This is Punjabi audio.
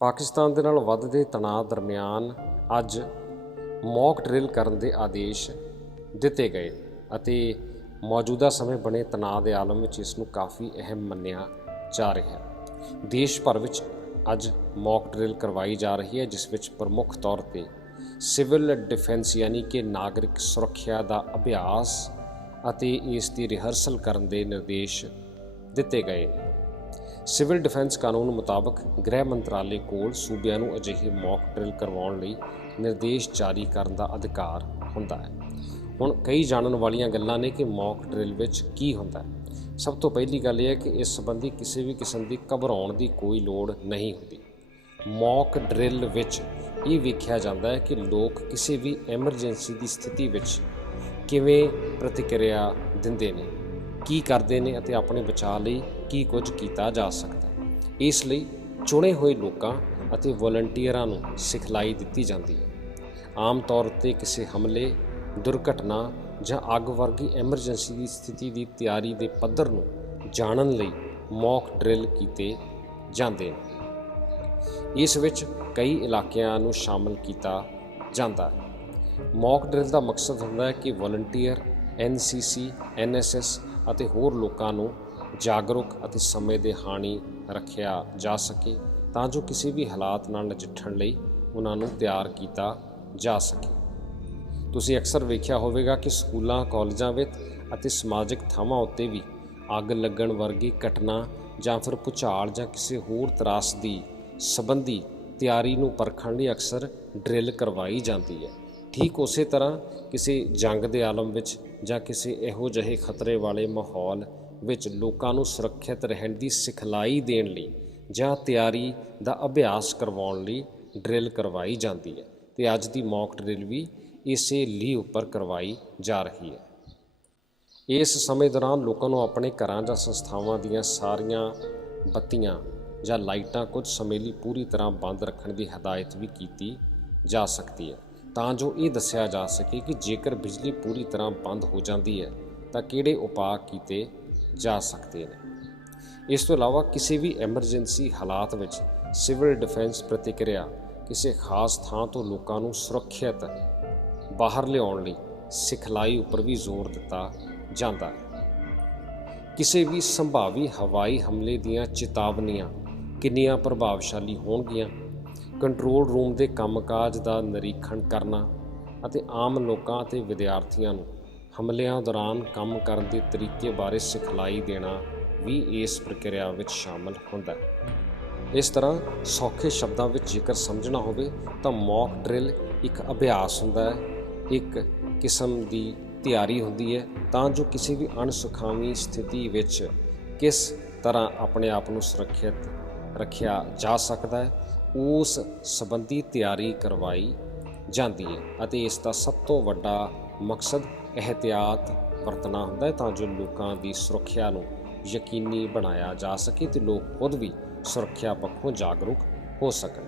ਪਾਕਿਸਤਾਨ ਦੇ ਨਾਲ ਵੱਧਦੇ ਤਣਾਅ ਦਰਮਿਆਨ ਅੱਜ ਮੌਕ ਡਰਿਲ ਕਰਨ ਦੇ ਆਦੇਸ਼ ਦਿੱਤੇ ਗਏ ਅਤੇ ਮੌਜੂਦਾ ਸਮੇਂ ਬਣੇ ਤਣਾਅ ਦੇ ਆਲਮ ਵਿੱਚ ਇਸ ਨੂੰ ਕਾਫੀ ਅਹਿਮ ਮੰਨਿਆ ਜਾ ਰਿਹਾ ਹੈ। ਦੇਸ਼ ਭਰ ਵਿੱਚ ਅੱਜ ਮੌਕ ਡਰਿਲ ਕਰਵਾਈ ਜਾ ਰਹੀ ਹੈ, ਜਿਸ ਵਿੱਚ ਪ੍ਰਮੁੱਖ ਤੌਰ ਤੇ ਸਿਵਲ ਡਿਫੈਂਸ ਯਾਨੀ ਕਿ ਨਾਗਰਿਕ ਸੁਰੱਖਿਆ ਦਾ ਅਭਿਆਸ ਅਤੇ ਇਸ ਦੀ ਰਿਹਰਸਲ ਕਰਨ ਦੇ ਨਿਰਦੇਸ਼ ਦਿੱਤੇ ਗਏ। ਸਿਵਲ ਡਿਫੈਂਸ ਕਾਨੂੰਨ ਮੁਤਾਬਕ ਗ੍ਰਹਿ ਮੰਤਰਾਲੇ ਕੋਲ ਸੂਬਿਆਂ ਨੂੰ ਅਜਿਹੇ ਮੌਕ ਡਰਿਲ ਕਰਵਾਉਣ ਲਈ ਨਿਰਦੇਸ਼ ਜਾਰੀ ਕਰਨ ਦਾ ਅਧਿਕਾਰ ਹੁੰਦਾ ਹੈ। ਹੁਣ ਕਈ ਜਾਣਨ ਵਾਲੀਆਂ ਗੱਲਾਂ ਨੇ ਕਿ ਮੌਕ ਡਰਿਲ ਵਿੱਚ ਕੀ ਹੁੰਦਾ ਹੈ। ਸਭ ਤੋਂ ਪਹਿਲੀ ਗੱਲ ਇਹ ਹੈ ਕਿ ਇਸ ਸੰਬੰਧੀ ਕਿਸੇ ਵੀ ਕਿਸਮ ਦੀ ਘਬਰਾਉਣ ਦੀ ਕੋਈ ਲੋੜ ਨਹੀਂ ਹੁੰਦੀ। ਮੌਕ ਡਰਿਲ ਵਿੱਚ ਇਹ ਵੇਖਿਆ ਜਾਂਦਾ ਹੈ ਕਿ ਲੋਕ ਕਿਸੇ ਵੀ ਐਮਰਜੈਂਸੀ ਦੀ ਸਥਿਤੀ ਵਿੱਚ ਕਿਵੇਂ ਪ੍ਰਤੀਕਿਰਿਆ ਦਿੰਦੇ ਨੇ। ਕੀ ਕਰਦੇ ਨੇ ਅਤੇ ਆਪਣੇ ਬਚਾਅ ਲਈ ਕੀ ਕੁਝ ਕੀਤਾ ਜਾ ਸਕਦਾ ਹੈ। ਇਸ ਲਈ ਚੁਣੇ ਹੋਏ ਲੋਕਾਂ ਅਤੇ ਵਲੰਟੀਅਰਾਂ ਨੂੰ ਸਿਖਲਾਈ ਦਿੱਤੀ ਜਾਂਦੀ ਹੈ। ਆਮ ਤੌਰ 'ਤੇ ਕਿਸੇ ਹਮਲੇ, ਦੁਰਘਟਨਾ ਜਾਂ ਅੱਗ ਵਰਗੀ ਐਮਰਜੈਂਸੀ ਦੀ ਸਥਿਤੀ ਦੀ ਤਿਆਰੀ ਦੇ ਪੱਧਰ ਨੂੰ ਜਾਣਨ ਲਈ ਮੌਕ ਡਰਿਲ ਕੀਤੇ ਜਾਂਦੇ ਨੇ। ਇਸ ਵਿੱਚ ਕਈ ਇਲਾਕਿਆਂ ਨੂੰ ਸ਼ਾਮਲ ਕੀਤਾ ਜਾਂਦਾ ਹੈ। ਮੌਕ ਡਰਿਲ ਦਾ ਮਕਸਦ ਹੁੰਦਾ ਹੈ ਕਿ ਵਲੰਟੀਅਰ ਐਨਸੀਸੀ ਐਨਐਸਐਸ ਅਤੇ ਹੋਰ ਲੋਕਾਂ ਨੂੰ ਜਾਗਰੂਕ ਅਤੇ ਸਮੇਂ ਦੇ ਹਾਣੀ ਰੱਖਿਆ ਜਾ ਸਕੇ ਤਾਂ ਜੋ ਕਿਸੇ ਵੀ ਹਾਲਾਤ ਨਾਲ ਨਜਿੱਠਣ ਲਈ ਉਹਨਾਂ ਨੂੰ ਤਿਆਰ ਕੀਤਾ ਜਾ ਸਕੇ। ਤੁਸੀਂ ਅਕਸਰ ਵੇਖਿਆ ਹੋਵੇਗਾ ਕਿ ਸਕੂਲਾਂ, ਕਾਲਜਾਂ ਵਿੱਚ ਅਤੇ ਸਮਾਜਿਕ ਥਾਵਾਂ ਉੱਤੇ ਵੀ ਅੱਗ ਲੱਗਣ ਵਰਗੀ ਘਟਨਾ ਜਾਂ ਫਿਰ ਭੁਚਾਲ ਜਾਂ ਕਿਸੇ ਹੋਰ ਤਰਾਸ ਦੀ ਸੰਬੰਧੀ ਤਿਆਰੀ ਨੂੰ ਪਰਖਣ ਲਈ ਅਕਸਰ ਡਰਿਲ ਕਰਵਾਈ ਜਾਂਦੀ ਹੈ। ਠੀਕ ਉਸੇ ਤਰ੍ਹਾਂ ਕਿਸੇ ਜੰਗ ਦੇ ਆਲਮ ਵਿੱਚ ਜਾਂ ਕਿਸੇ ਇਹੋ ਜਿਹੇ ਖਤਰੇ ਵਾਲੇ ਮਾਹੌਲ ਵਿੱਚ ਲੋਕਾਂ ਨੂੰ ਸੁਰੱਖਿਅਤ ਰਹਿਣ ਦੀ ਸਿਖਲਾਈ ਦੇਣ ਲਈ ਜਾਂ ਤਿਆਰੀ ਦਾ ਅਭਿਆਸ ਕਰਵਾਉਣ ਲਈ ਡਰਿਲ ਕਰਵਾਈ ਜਾਂਦੀ ਹੈ ਤੇ ਅੱਜ ਦੀ ਮੌਕ ਡਰਿਲ ਵੀ ਇਸੇ ਲਈ ਉੱਪਰ ਕਰਵਾਈ ਜਾ ਰਹੀ ਹੈ। ਇਸ ਸਮੇਂ ਦੌਰਾਨ ਲੋਕਾਂ ਨੂੰ ਆਪਣੇ ਘਰਾਂ ਜਾਂ ਸੰਸਥਾਵਾਂ ਦੀਆਂ ਸਾਰੀਆਂ ਬੱਤੀਆਂ ਜਾਂ ਲਾਈਟਾਂ ਕੁਝ ਸਮੇਂ ਲਈ ਪੂਰੀ ਤਰ੍ਹਾਂ ਬੰਦ ਰੱਖਣ ਦੀ ਹਦਾਇਤ ਵੀ ਕੀਤੀ ਜਾ ਸਕਦੀ ਹੈ। ਤਾਂ ਜੋ ਇਹ ਦੱਸਿਆ ਜਾ ਸਕੇ ਕਿ ਜੇਕਰ ਬਿਜਲੀ ਪੂਰੀ ਤਰ੍ਹਾਂ ਬੰਦ ਹੋ ਜਾਂਦੀ ਹੈ, ਤਾਂ ਕਿਹੜੇ ਉਪਾਅ ਕੀਤੇ ਜਾ ਸਕਦੇ ਨੇ? ਇਸ ਤੋਂ ਇਲਾਵਾ ਕਿਸੇ ਵੀ ਐਮਰਜੈਂਸੀ ਹਾਲਾਤ ਵਿੱਚ ਸਿਵਲ ਡਿਫੈਂਸ ਪ੍ਰਤੀਕਿਰਿਆ ਕਿਸੇ ਖਾਸ ਥਾਂ ਤੋਂ ਲੋਕਾਂ ਨੂੰ ਸੁਰੱਖਿਅਤ ਬਾਹਰ ਲਿਆਉਣ ਲਈ ਸਿਖਲਾਈ ਉੱਪਰ ਵੀ ਜ਼ੋਰ ਦਿੱਤਾ ਜਾਂਦਾ ਹੈ। ਕਿਸੇ ਵੀ ਸੰਭਾਵੀ ਹਵਾਈ ਹਮਲੇ ਦੀਆਂ ਚੇਤਾਵਨੀਆਂ ਕਿੰਨੀਆਂ ਪ੍ਰਭਾਵਸ਼ਾਲੀ ਹੋਣਗੀਆਂ ਕੰਟਰੋਲ ਰੂਮ ਦੇ ਕੰਮਕਾਜ ਦਾ ਨਿਰੀਖਣ ਕਰਨਾ ਅਤੇ ਆਮ ਲੋਕਾਂ ਅਤੇ ਵਿਦਿਆਰਥੀਆਂ ਨੂੰ ਹਮਲਿਆਂ ਦੌਰਾਨ ਕੰਮ ਕਰਨ ਦੇ ਤਰੀਕੇ ਬਾਰੇ ਸਿਖਲਾਈ ਦੇਣਾ ਵੀ ਇਸ ਪ੍ਰਕਿਰਿਆ ਵਿੱਚ ਸ਼ਾਮਲ ਹੁੰਦਾ ਹੈ। ਇਸ ਤਰ੍ਹਾਂ ਸੌਖੇ ਸ਼ਬਦਾਂ ਵਿੱਚ ਜੇਕਰ ਸਮਝਣਾ ਹੋਵੇ ਤਾਂ ਮੌਕ ਡਰਿਲ ਇੱਕ ਅਭਿਆਸ ਹੁੰਦਾ ਹੈ। ਇੱਕ ਕਿਸਮ ਦੀ ਤਿਆਰੀ ਹੁੰਦੀ ਹੈ ਤਾਂ ਜੋ ਕਿਸੇ ਵੀ ਅਣਸੁਖਾਵੀ ਸਥਿਤੀ ਵਿੱਚ ਕਿਸ ਤਰ੍ਹਾਂ ਆਪਣੇ ਆਪ ਨੂੰ ਸੁਰੱਖਿਅਤ ਰੱਖਿਆ ਜਾ ਸਕਦਾ ਹੈ। ਉਸ ਸੰਬੰਧੀ ਤਿਆਰੀ ਕਰਵਾਈ ਜਾਂਦੀ ਹੈ ਅਤੇ ਇਸ ਦਾ ਸਭ ਤੋਂ ਵੱਡਾ ਮਕਸਦ ਇhtiyat ਵਰਤਣਾ ਹੁੰਦਾ ਹੈ ਤਾਂ ਜੋ ਲੋਕਾਂ ਦੀ ਸੁਰੱਖਿਆ ਨੂੰ ਯਕੀਨੀ ਬਣਾਇਆ ਜਾ ਸਕੇ ਤੇ ਲੋਕ ਖੁਦ ਵੀ ਸੁਰੱਖਿਆ ਪੱਖੋਂ ਜਾਗਰੂਕ ਹੋ ਸਕਣ।